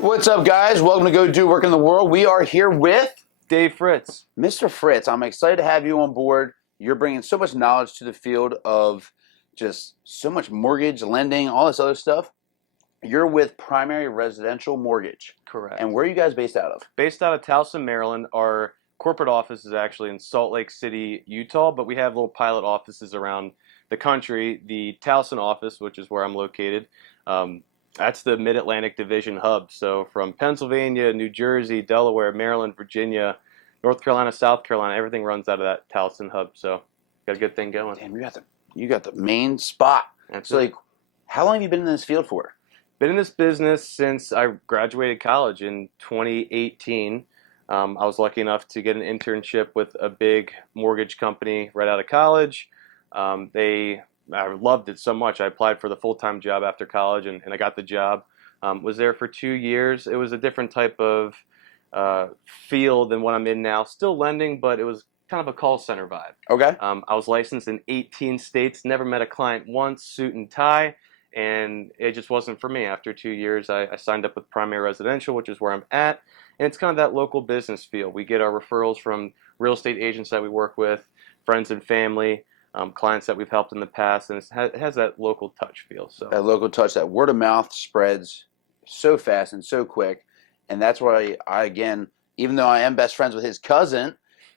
What's up, guys? Welcome to Go Do Work in the World. We are here with Dave Fritz. Mr. Fritz. I'm excited to have you on board. You're bringing so much knowledge to the field of just so much mortgage, lending, all this other stuff. You're with Primary Residential Mortgage. Correct. And where are you guys based out of? Based out of Towson, Maryland. Our corporate office is actually in Salt Lake City, Utah, but we have little pilot offices around the country. The Towson office, which is where I'm located, that's the Mid-Atlantic Division hub. So from Pennsylvania, New Jersey, Delaware, Maryland, Virginia, North Carolina, South Carolina, everything runs out of that Towson hub. So got a good thing going. Damn, you got the main spot. That's so it. like, how long have you been in this field for? Been in this business since I graduated college in 2018. I was lucky enough to get an internship with a big mortgage company right out of college. I loved it so much. I applied for the full-time job after college, and I got the job. Was there for 2 years. It was a different type of field than what I'm in now. Still lending, but it was kind of a call center vibe. Okay. I was licensed in 18 states, never met a client once, suit and tie, and it just wasn't for me. After 2 years, I signed up with Primary Residential, which is where I'm at, and it's kind of that local business feel. We get our referrals from real estate agents that we work with, friends and family, clients that we've helped in the past, and it has that local touch feel. So That local touch, that word of mouth spreads so fast and so quick. And that's why I, again, even though I am best friends with his cousin,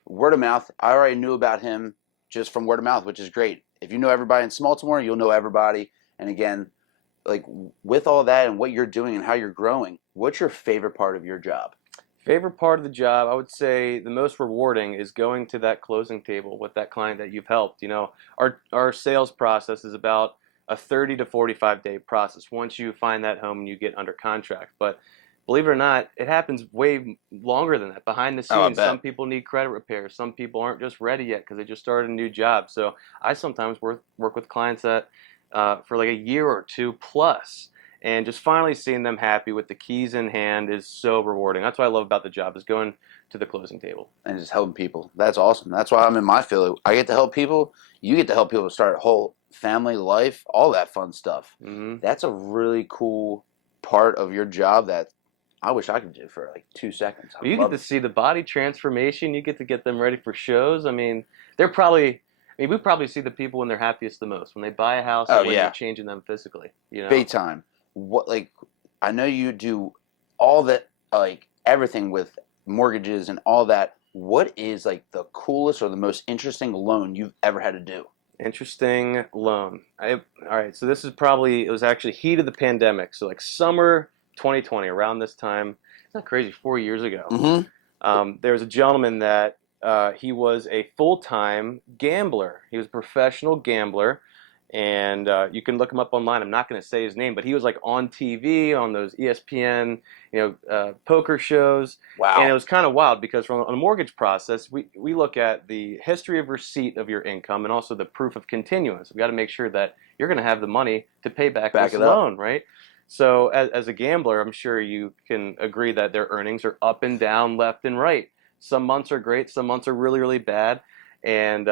word of mouth, I already knew about him just from word of mouth, which is great. If you know everybody in Smaltimore, you'll know everybody. And again, like with all that and what you're doing and how you're growing, what's your favorite part of your job? favorite part of the job, I would say the most rewarding is going to that closing table with that client that you've helped. You know, our sales process is about a 30 to 45 day process once you find that home and you get under contract. But believe it or not, it happens way longer than that. Behind the Oh, I scenes, bet. some people need credit repair. Some people aren't just ready yet because they just started a new job. So I sometimes work with clients that for like a year or two plus. And just finally seeing them happy with the keys in hand is so rewarding. That's what I love about the job, is going to the closing table. And just helping people. That's awesome. That's why I'm in my field. I get to help people. You get to help people start a whole family life, all that fun stuff. Mm-hmm. That's a really cool part of your job that I wish I could do for like 2 seconds. Well, you get to see the body transformation. You get them ready for shows. I mean, we probably see the people when they're happiest the most, when they buy a house, and when you're changing them physically. You know? Big time. What, like, I know you do all that, like everything with mortgages and all that. What is like the coolest or the most interesting loan you've ever had to do? Interesting loan. All right, so it was actually heat of the pandemic. So like summer 2020, around this time, it's not crazy, 4 years ago. Mm-hmm. There was a gentleman that he was a full-time gambler. He was a professional gambler. And you can look him up online. I'm not going to say his name, but he was like on TV, on those ESPN, poker shows. Wow. And it was kind of wild because from a mortgage process, we look at the history of receipt of your income and also the proof of continuance. We've got to make sure that you're going to have the money to pay back this loan, right? So as a gambler, I'm sure you can agree that their earnings are up and down, left and right. Some months are great. Some months are really, really bad. And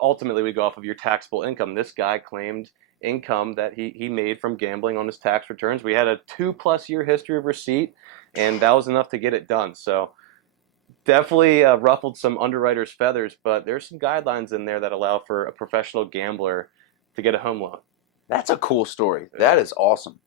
ultimately, we go off of your taxable income. This guy claimed income that he made from gambling on his tax returns. We had a 2+ year history of receipt, and that was enough to get it done. So definitely ruffled some underwriters' feathers, but there's some guidelines in there that allow for a professional gambler to get a home loan. That's a cool story. That is awesome.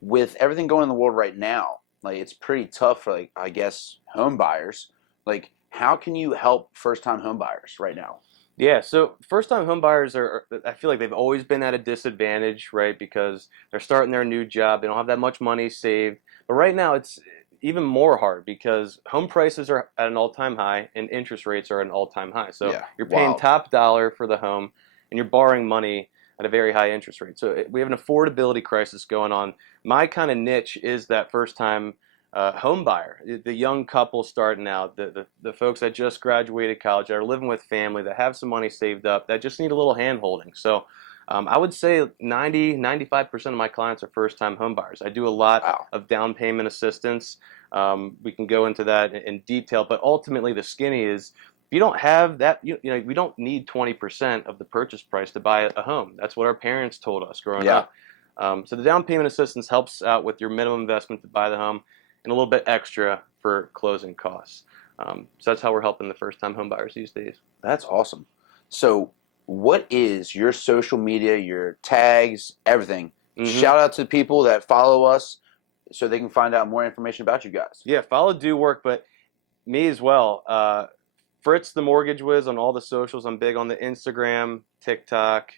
With everything going in the world right now, like it's pretty tough for, like, I guess, home buyers. Like, how can you help first-time home buyers right now? Yeah, so first-time home buyers I feel like they've always been at a disadvantage, right? Because they're starting their new job, they don't have that much money saved. But right now it's even more hard because home prices are at an all-time high and interest rates are at an all-time high. So you're paying top dollar for the home and you're borrowing money at a very high interest rate. So we have an affordability crisis going on. My kind of niche is that first-time home buyer, the young couple starting out, the folks that just graduated college, that are living with family, that have some money saved up, that just need a little hand holding. So I would say 95% of my clients are first-time home buyers. I do a lot of down payment assistance. We can go into that in detail, but ultimately the skinny is, if you don't have that, we don't need 20% of the purchase price to buy a home. That's what our parents told us growing up. So the down payment assistance helps out with your minimum investment to buy the home. and a little bit extra for closing costs. So that's how we're helping the first-time home buyers these days. That's awesome. So, what is your social media, your tags, everything? Shout out to the people that follow us so they can find out more information about you guys. Yeah, follow do work, but me as well. Fritz the Mortgage Wiz on all the socials. I'm big on the Instagram, TikTok,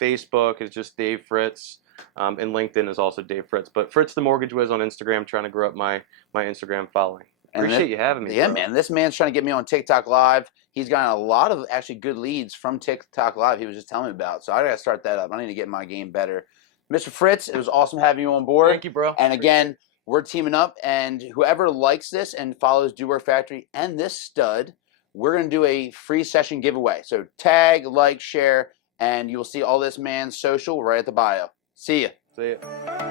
Facebook is just Dave Fritz, and LinkedIn is also Dave Fritz. But Fritz the Mortgage Wiz on Instagram, trying to grow up my Instagram following. Appreciate you having me. Yeah, bro. man. This man's trying to get me on TikTok Live. He's gotten a lot of actually good leads from TikTok Live. He was just telling me about. So I got to start that up. I need to get my game better. Mr. Fritz, it was awesome having you on board. Thank you, bro. And again, we're teaming up. And whoever likes this and follows Do Work Factory and this stud, we're going to do a free session giveaway. So tag, like, share, and you will see all this man's social right at the bio. See ya. See ya.